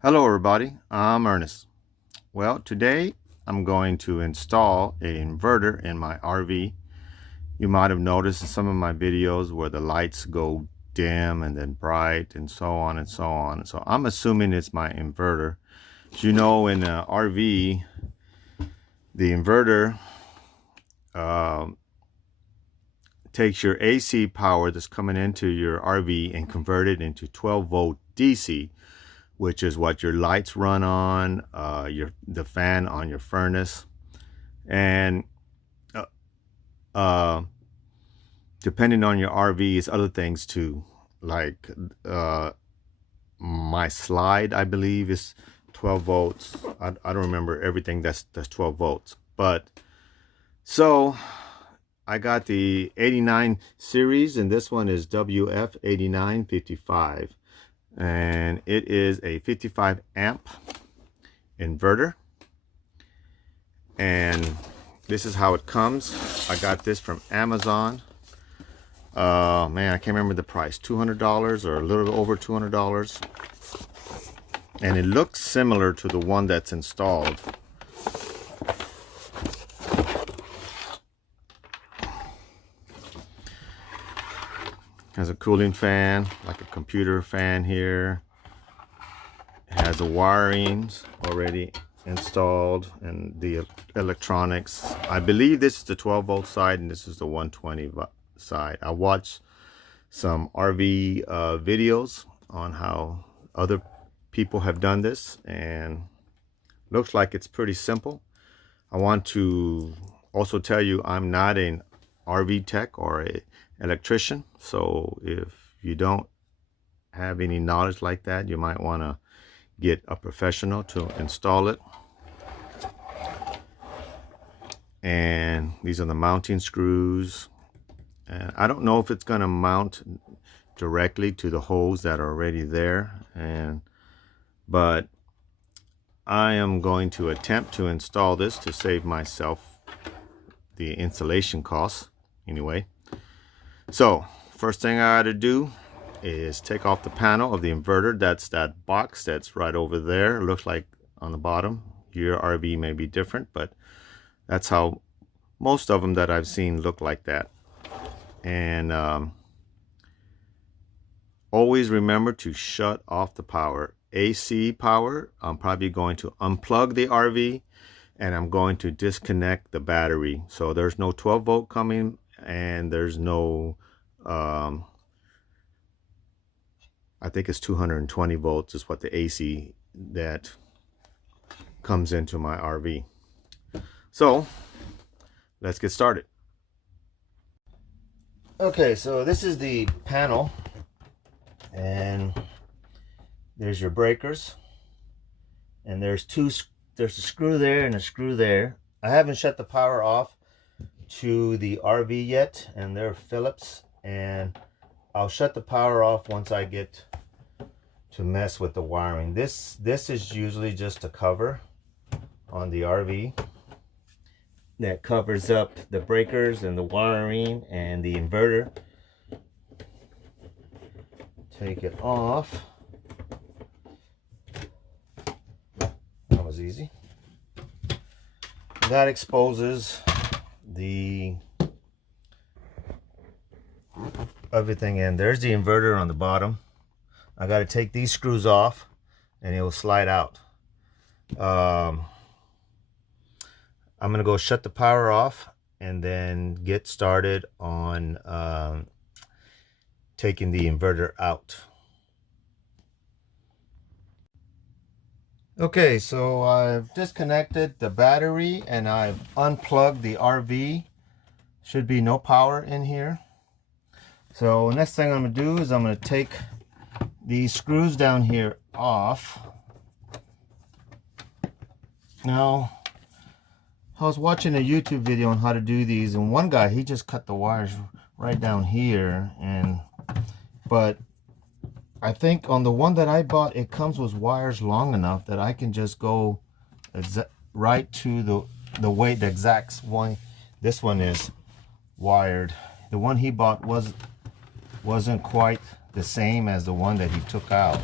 Hello everybody, I'm Ernest. Well, today I'm going to install an inverter in my RV. You might have noticed in some of my videos where the lights go dim and then bright and so on and so on. So I'm assuming it's my inverter. As you know, in an RV, the inverter takes your AC power that's coming into your RV and convert it into 12-volt DC, which is what your lights run on, the fan on your furnace, and depending on your RV is other things too. Like my slide, I believe, is 12 volts. I don't remember everything that's 12 volts, but so I got the 89 series, and this one is WF8955. And it is a 55 amp inverter, and this is how it comes. I got this from Amazon. Man, I can't remember the price, $200 or a little over $200, and it looks similar to the one that's installed. Has a cooling fan, like a computer fan here. It has the wirings already installed and the electronics. I believe this is the 12-volt side and this is the 120 side. I watched some RV videos on how other people have done this, and looks like it's pretty simple. I want to also tell you I'm not an RV tech or a electrician, so if you don't have any knowledge like that, you might want to get a professional to install it. And these are the mounting screws, and I don't know if it's going to mount directly to the holes that are already there, but I am going to attempt to install this to save myself the installation costs anyway. So first thing I gotta do is take off the panel of the inverter. That's that box that's right over there. It looks like on the bottom. Your RV may be different, but that's how most of them that I've seen look like that. And always remember to shut off the power. AC power, I'm probably going to unplug the RV and I'm going to disconnect the battery. So there's no 12 volt coming, and there's no I think it's 220 volts is what the AC that comes into my RV. So let's get started. Okay, so this is the panel, and there's your breakers, and there's a screw there and a screw there. I haven't shut the power off to the RV yet, and they're Phillips, and I'll shut the power off once I get to mess with the wiring. This is usually just a cover on the RV that covers up the breakers and the wiring and the inverter. Take it off. That was easy. That exposes the everything in. There's the inverter on the bottom. I got to take these screws off and it will slide out. I'm gonna go shut the power off and then get started on taking the inverter out. Okay, so I've disconnected the battery and I've unplugged the RV. Should be no power in here. So next thing I'm going to do is I'm going to take these screws down here off. Now, I was watching a YouTube video on how to do these, and one guy, he just cut the wires right down here, but I think on the one that I bought, it comes with wires long enough that I can just go right to the way the exact one this one is wired. The one he bought wasn't quite the same as the one that he took out.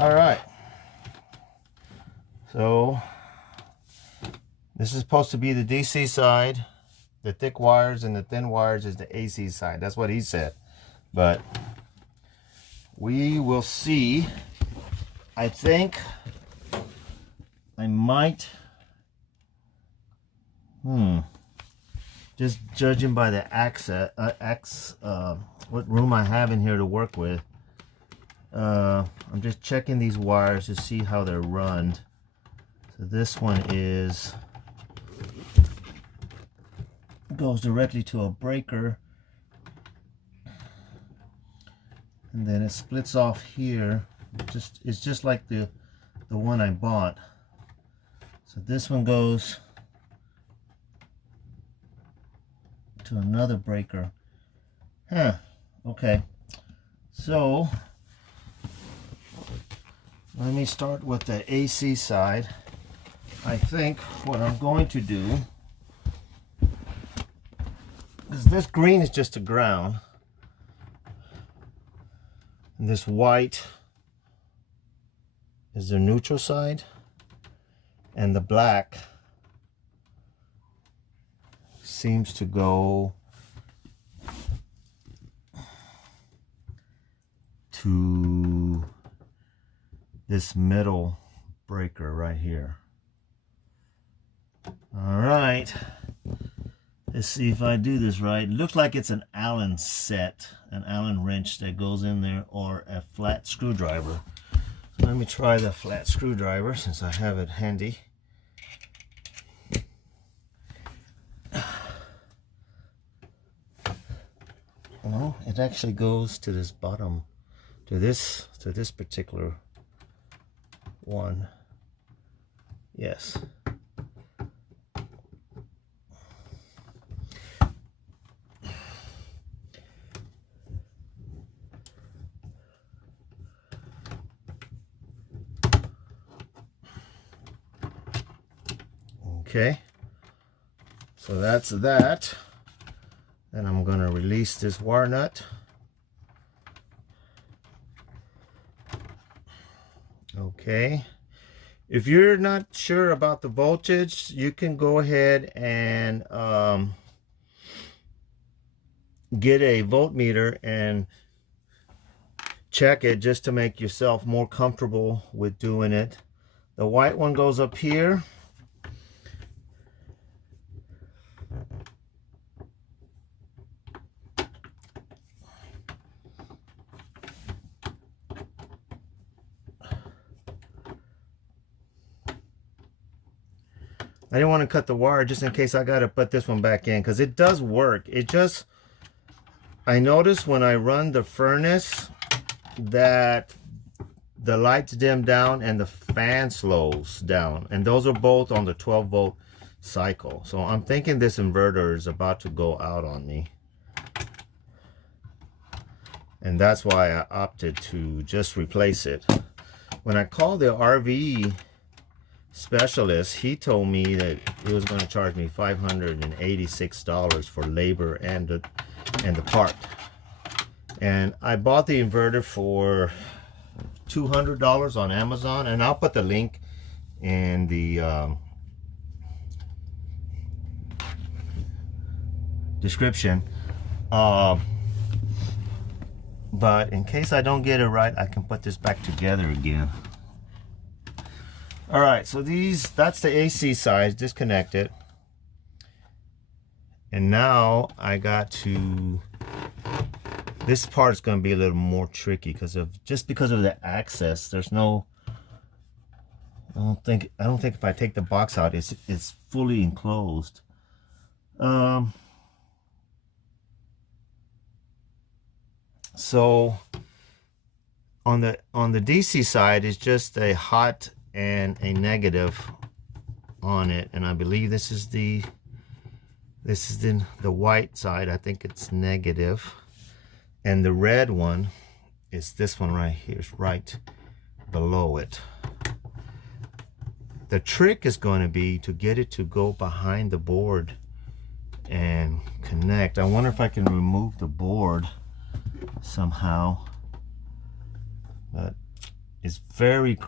All right. So this is supposed to be the DC side. The thick wires and the thin wires is the AC side. That's what he said. But we will see. I think I might, just judging by the what room I have in here to work with, I'm just checking these wires to see how they're run. So this one goes directly to a breaker, and then it splits off here. It's just like the one I bought. So this one goes to another breaker. Okay. So let me start with the AC side. I think what I'm going to do, because this green is just a ground, and this white is the neutral side, and the black seems to go to this middle breaker right here. All right, let's see if I do this right. It looks like it's an Allen set, an Allen wrench that goes in there, or a flat screwdriver. So let me try the flat screwdriver since I have it handy. No, it actually goes to this bottom, to this particular one. Yes. Okay, so that's that. Then I'm going to release this wire nut. Okay, if you're not sure about the voltage, you can go ahead and get a voltmeter and check it just to make yourself more comfortable with doing it. The white one goes up here. I didn't want to cut the wire just in case I got to put this one back in, because it does work. I noticed when I run the furnace that the lights dim down and the fan slows down, and those are both on the 12-volt cycle. So I'm thinking this inverter is about to go out on me, and that's why I opted to just replace it. When I called the RV specialist, he told me that he was going to charge me $586 for labor and the part. And I bought the inverter for $200 on Amazon, and I'll put the link in the description. But in case I don't get it right, I can put this back together again. All right, so that's the AC side disconnected. And now I got to, this part is going to be a little more tricky because of the access. There's no, I don't think if I take the box out, it's fully enclosed. So on the DC side is just a hot and a negative on it, and I believe this is the white side. I think it's negative, and the red one is this one right here. It's right below it. The trick is going to be to get it to go behind the board and connect. I wonder if I can remove the board somehow, but is very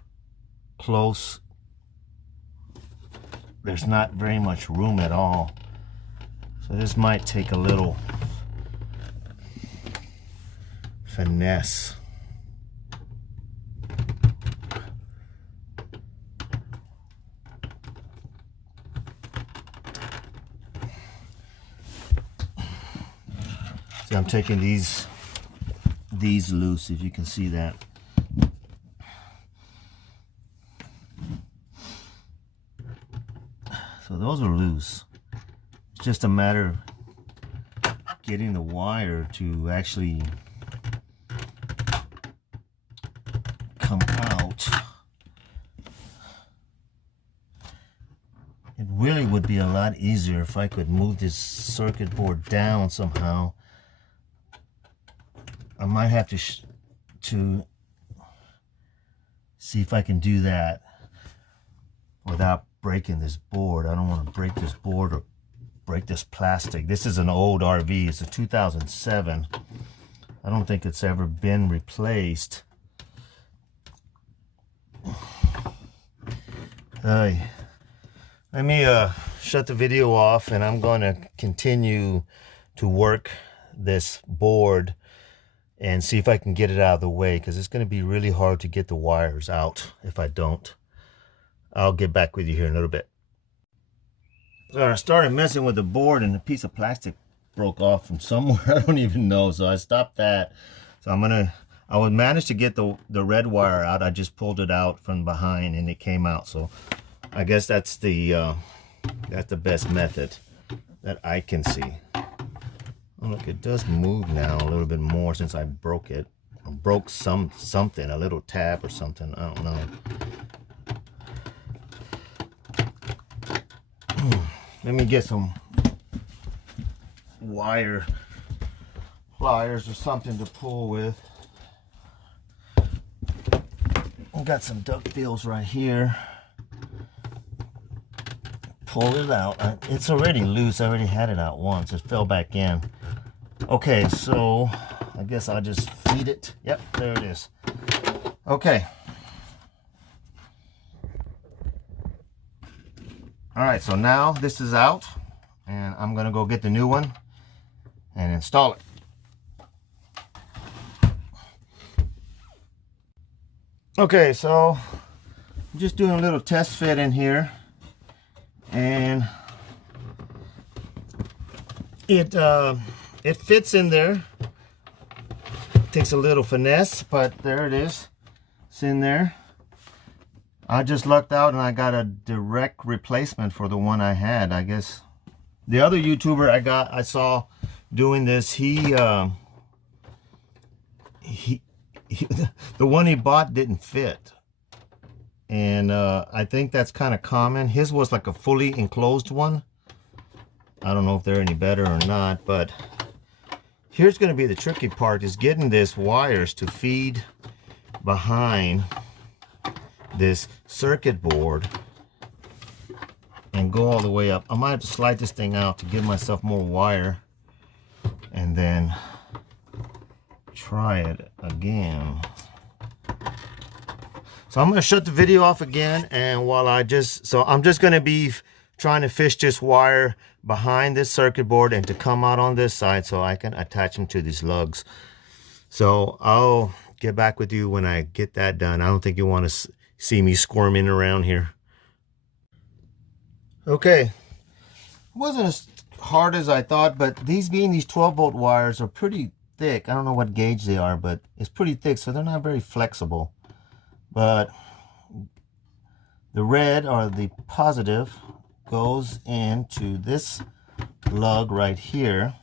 close. There's not very much room at all. So this might take a little finesse. See, I'm taking these loose, if you can see that. So those are loose. It's just a matter of getting the wire to actually come out. It really would be a lot easier if I could move this circuit board down somehow. I might have to see if I can do that without breaking this board. I don't want to break this board or break this plastic. This is an old RV. It's a 2007. I don't think it's ever been replaced. Let me shut the video off, and I'm going to continue to work this board and see if I can get it out of the way, because it's going to be really hard to get the wires out if I don't. I'll get back with you here in a little bit. So I started messing with the board and a piece of plastic broke off from somewhere. I don't even know. So I stopped that. So I would manage to get the red wire out. I just pulled it out from behind and it came out. So I guess that's the best method that I can see. Oh, look, it does move now a little bit more since I broke it. I broke something, a little tab or something. I don't know. Let me get some wire pliers or something to pull with. I got some duckbills right here. Pull it out. It's already loose. I already had it out once. It fell back in. Okay, so I guess I'll just feed it. Yep, there it is. Okay. All right, so now this is out, and I'm gonna go get the new one and install it. Okay, so I'm just doing a little test fit in here, and it fits in there. Takes a little finesse, but there it is. It's in there. I just lucked out and I got a direct replacement for the one I had. I guess the other YouTuber I saw doing this, the one he bought didn't fit. And I think that's kind of common. His was like a fully enclosed one. I don't know if they're any better or not, but here's going to be the tricky part, is getting this wires to feed behind this circuit board and go all the way up. I might have to slide this thing out to give myself more wire and then try it again. So I'm going to shut the video off again, and while I'm just going to be trying to fish this wire behind this circuit board and to come out on this side so I can attach them to these lugs. So I'll get back with you when I get that done. I don't think you want to see me squirming around here. Okay, it wasn't as hard as I thought, but these 12-volt wires are pretty thick. I don't know what gauge they are, but it's pretty thick, so they're not very flexible. But the red, or the positive, goes into this lug right here.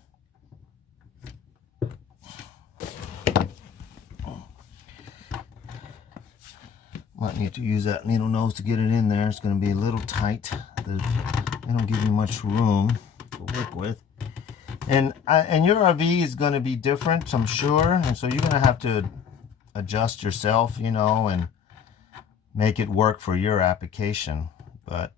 Might need to use that needle nose to get it in there. It's going to be a little tight. They don't give you much room to work with. And your RV is going to be different, I'm sure. And so you're going to have to adjust yourself, you know, and make it work for your application. But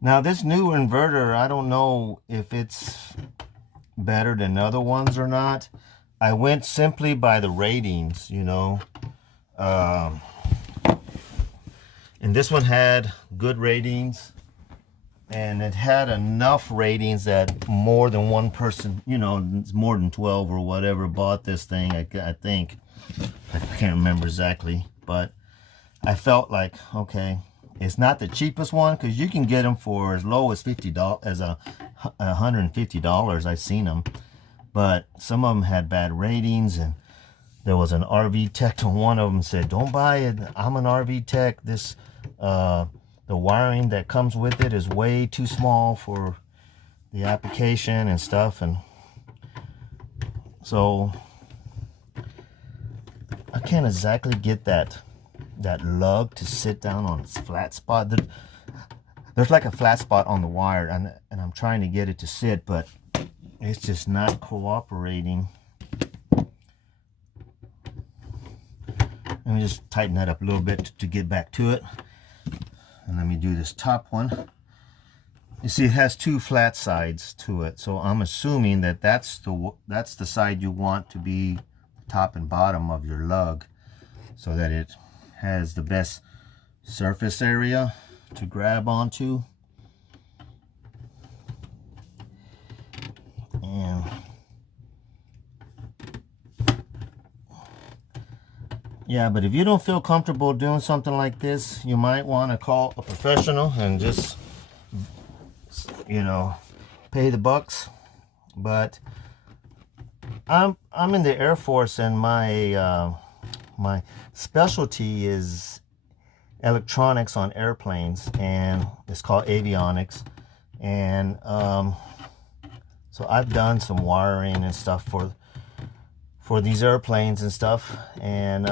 now this new inverter, I don't know if it's better than other ones or not. I went simply by the ratings, you know. And this one had good ratings, and it had enough ratings that more than one person, you know, more than 12 or whatever bought this thing. I think. I can't remember exactly, but I felt like, okay, it's not the cheapest one, because you can get them for as low as $50, as $150. I've seen them, but some of them had bad ratings, and there was an RV tech on one of them said, "Don't buy it. I'm an RV tech. This, the wiring that comes with it is way too small for the application and stuff," and so I can't exactly get that lug to sit down on its flat spot. There's like a flat spot on the wire, and I'm trying to get it to sit, but it's just not cooperating. Let me just tighten that up a little bit to get back to it. And let me do this top one. You see, it has two flat sides to it, so I'm assuming that that's the side you want to be the top and bottom of your lug, so that it has the best surface area to grab onto. And yeah, but if you don't feel comfortable doing something like this, you might want to call a professional and just, you know, pay the bucks. But I'm in the Air Force, and my my specialty is electronics on airplanes, and it's called avionics. And so I've done some wiring and stuff for these airplanes and stuff, and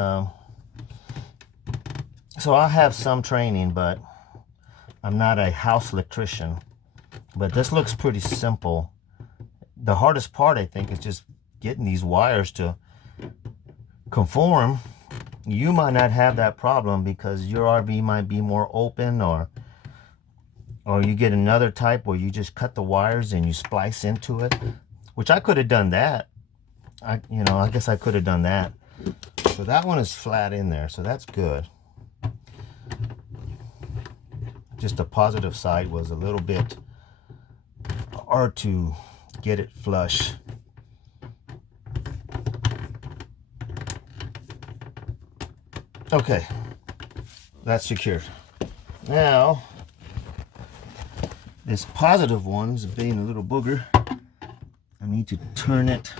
so I have some training, but I'm not a house electrician. But this looks pretty simple. The hardest part, I think, is just getting these wires to conform. You might not have that problem because your RV might be more open, or you get another type where you just cut the wires and you splice into it, which I could have done that. I guess I could have done that. So that one is flat in there, so that's good. Just the positive side was a little bit hard to get it flush. Okay, that's secured. Now, this positive one's being a little booger. I need to turn it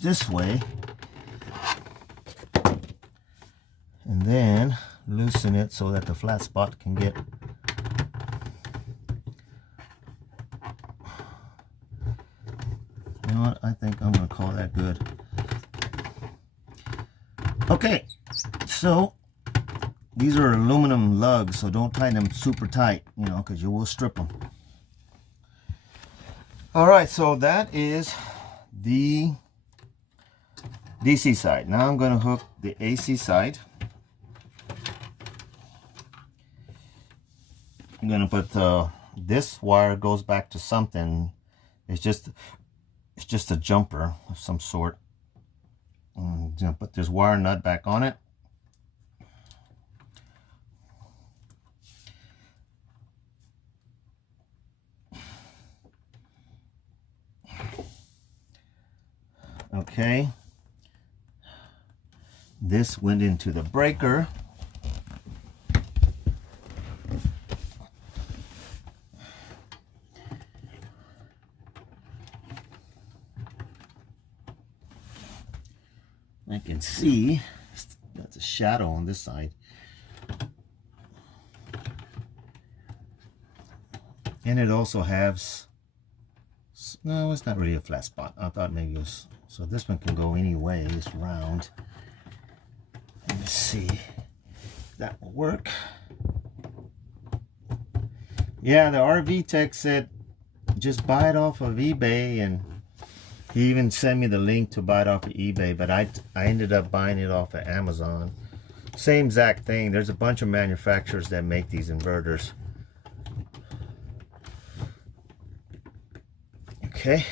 this way, and then loosen it so that the flat spot can get. You know what? I think I'm gonna call that good. Okay, so these are aluminum lugs, so don't tighten them super tight, you know, because you will strip them. All right, so that is the DC side. Now I'm going to hook the AC side. I'm going to put this wire goes back to something. It's just a jumper of some sort. I'm going to put this wire nut back on it. Okay. This went into the breaker. I can see that's a shadow on this side. And it also has, no, it's not really a flat spot. I thought maybe it was, so this one can go any way. It's round. Let me see if that will work. Yeah, the RV tech said just buy it off of eBay, and he even sent me the link to buy it off of eBay, but I ended up buying it off of Amazon. Same exact thing. There's a bunch of manufacturers that make these inverters. Okay.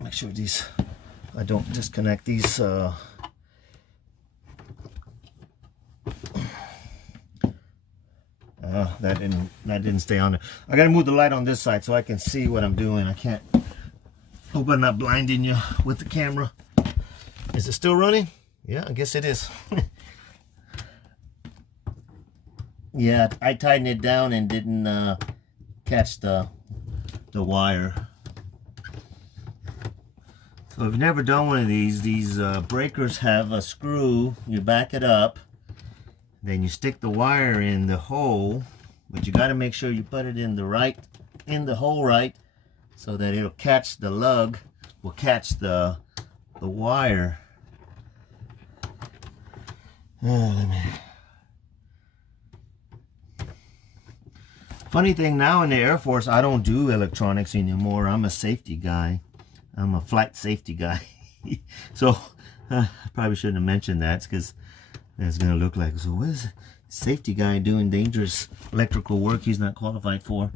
Make sure these, I don't disconnect these. That didn't stay on there. I gotta move the light on this side so I can see what I'm doing. I can't. Hope I'm not blinding you with the camera. Is it still running? Yeah, I guess it is. Yeah, I tightened it down and didn't catch the wire. So if you've never done one of these breakers have a screw. You back it up, then you stick the wire in the hole, but you got to make sure you put it in the hole right, so that it'll catch the lug, will catch the wire. Funny thing, now in the Air Force, I don't do electronics anymore. I'm a safety guy. I'm a flight safety guy. So I probably shouldn't have mentioned that, because it's going to look like, so what is a safety guy doing dangerous electrical work he's not qualified for?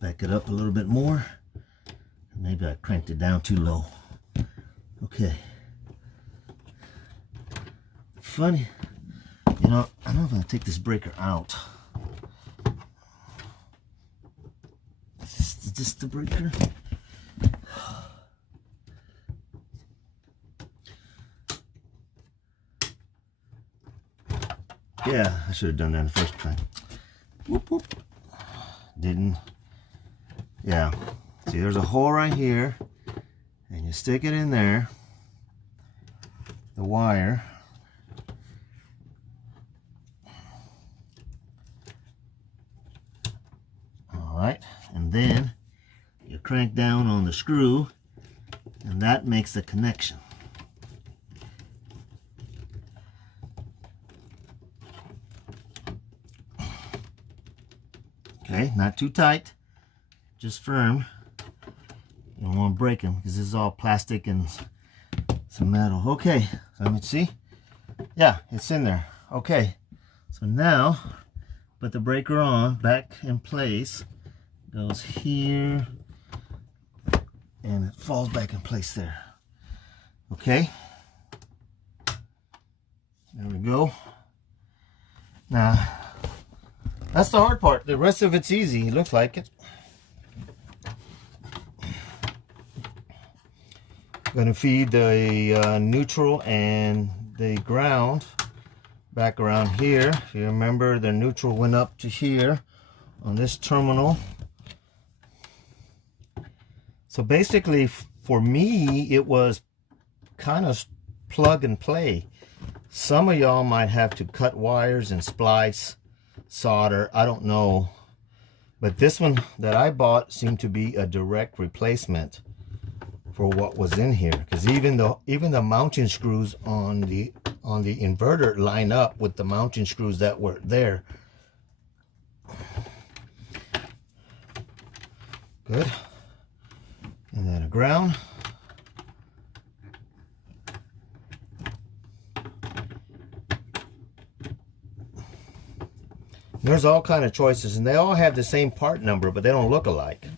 Back it up a little bit more. Maybe I cranked it down too low. Okay. Funny, you know, I don't know if I'll take this breaker out. Is this the breaker? Yeah, I should have done that in the first time. Whoop, whoop. Didn't. Yeah. See, there's a hole right here, and you stick it in there, the wire. Alright, and then you crank down on the screw, and that makes the connection. Okay, not too tight, just firm. You don't want to break them because this is all plastic and some metal. Okay, so let me see. Yeah, it's in there. Okay, so now put the breaker on, back in place. Goes here, and it falls back in place there. Okay, there we go. Now, that's the hard part. The rest of it's easy. It looks like it. Going to feed the neutral and the ground back around here. If you remember, the neutral went up to here on this terminal. So basically, for me, it was kind of plug and play. Some of y'all might have to cut wires and splice, solder, I don't know. But this one that I bought seemed to be a direct replacement for what was in here, because even the mounting screws on the inverter line up with the mounting screws that were there. Good. And then a ground. There's all kind of choices, and they all have the same part number, but they don't look alike.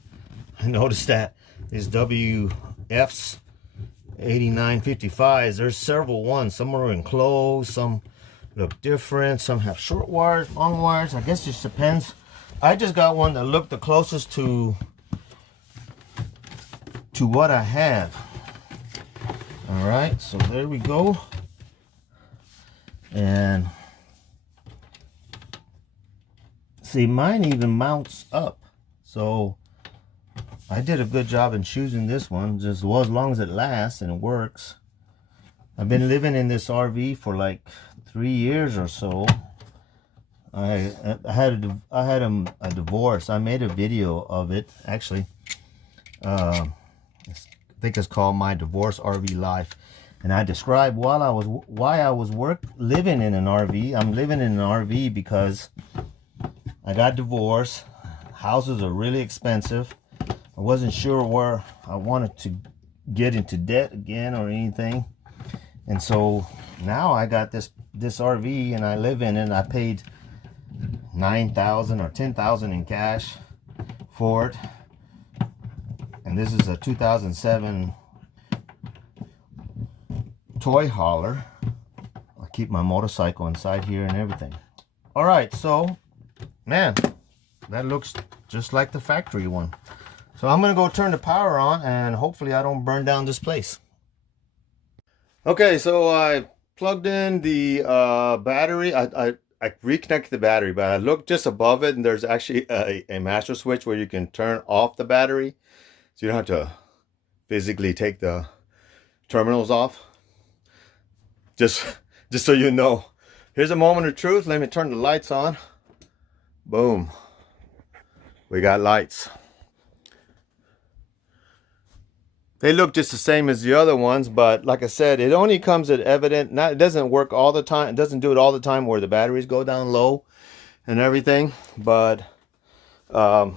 I noticed that these WF8955s, there's several ones. Some are enclosed, some look different, some have short wires, long wires. I guess it just depends. I just got one that looked the closest to what I have. All right, so there we go. And see, mine even mounts up, so I did a good job in choosing this one, just well, as long as it lasts and it works. I've been living in this RV for like 3 years or so. I had a divorce. I made a video of it, actually. I think it's called My Divorce RV Life, and I described why I was living in an RV. I'm living in an RV because I got divorced. Houses are really expensive. I wasn't sure where I wanted to get into debt again or anything, and so now I got this RV and I live in it, and I paid $9,000 or $10,000 in cash for it. And this is a 2007 toy hauler. I keep my motorcycle inside here and everything. All right, so man, that looks just like the factory one. So I'm gonna go turn the power on, and hopefully I don't burn down this place. Okay, so I plugged in the battery. I reconnected the battery, but I looked just above it, and there's actually a master switch where you can turn off the battery, so you don't have to physically take the terminals off. Just so you know. Here's a moment of truth. Let me turn the lights on. Boom. We got lights. They look just the same as the other ones, but like I said, it only comes at evident. It doesn't work all the time. It doesn't do it all the time where the batteries go down low and everything. But I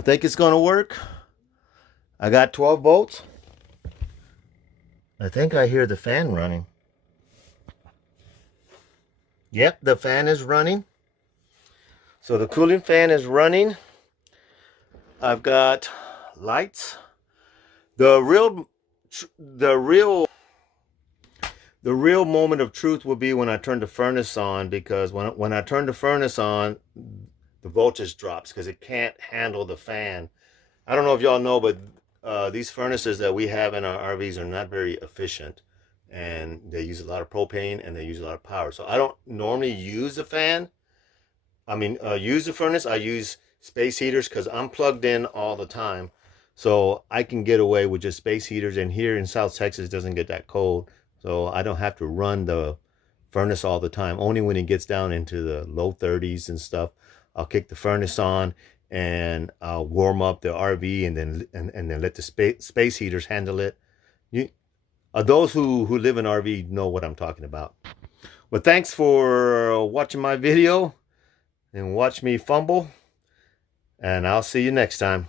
think it's going to work. I got 12 volts. I think I hear the fan running. Yep, the fan is running. So the cooling fan is running. I've got lights. The real moment of truth will be when I turn the furnace on, because when I turn the furnace on, the voltage drops because it can't handle the fan. I don't know if y'all know, but these furnaces that we have in our RVs are not very efficient, and they use a lot of propane and they use a lot of power. So I don't normally use the fan. Use the furnace. I use space heaters because I'm plugged in all the time, so I can get away with just space heaters. And here in South Texas, it doesn't get that cold, so I don't have to run the furnace all the time. Only when it gets down into the low 30s and stuff, I'll kick the furnace on and I'll warm up the RV, and then let the space heaters handle it. Those who live in RV know what I'm talking about. Well, thanks for watching my video and watch me fumble. And I'll see you next time.